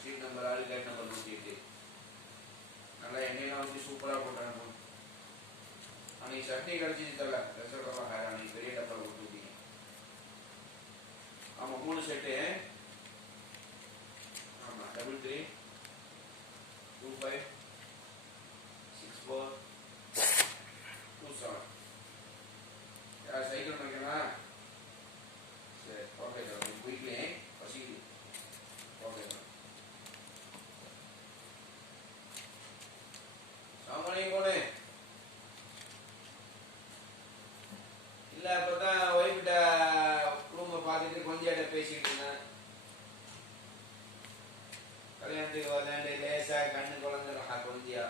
Street number 6 gate number 108. நல்லா எண்ணெயெல்லாம் ஊற்றி சூப்பராக போட்டாங்க. அன்னைக்கு சட்னி கிடச்சிச்சு தரல, ரெசல்ட்டாக அன்னைக்கு பெரிய டப்பாவில் கொடுத்துருக்கீங்க. ஆமாம் 3 செட்டு. ஆமாம் 33256427. யார் சைக்கிள் நினைக்கலாம்? சரி ஓகே சார், வீட்லே பசிக்குது. Okay sir. சாமானி போனே இல்லை, இப்போ தான் ஒய்ஃப்கிட்ட ரூமை பார்த்துட்டு கொஞ்சம் பேசிக்கிட்டு இருந்தேன். கல்யாணத்துக்கு வரலாண்டு லேசாக கண்ணு குழந்தைடா கொஞ்சியா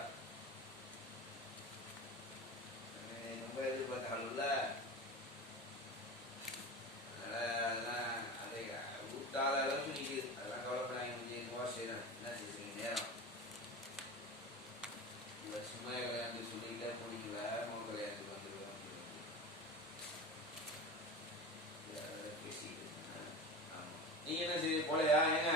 ரொம்ப எதிர்பார்த்தாங்கல்ல. அதெல்லாம் அதை ஊட்டாத அளவுக்கு நிற்குது. அதெல்லாம் கவலைப்படாங்க. கொஞ்சம் இன்னும் செய்யறேன். என்ன செய்யுங்க நேரம் இல்லை, சும்மா கல்யாணத்துக்கு சொல்லிக்கிட்டே போனீங்களா, உங்க கல்யாணத்துக்கு வந்துடுவேன் பேசிக்கிட்டு. ஆமாம், நீங்கள் என்ன செய்யுது போலையா? ஏங்க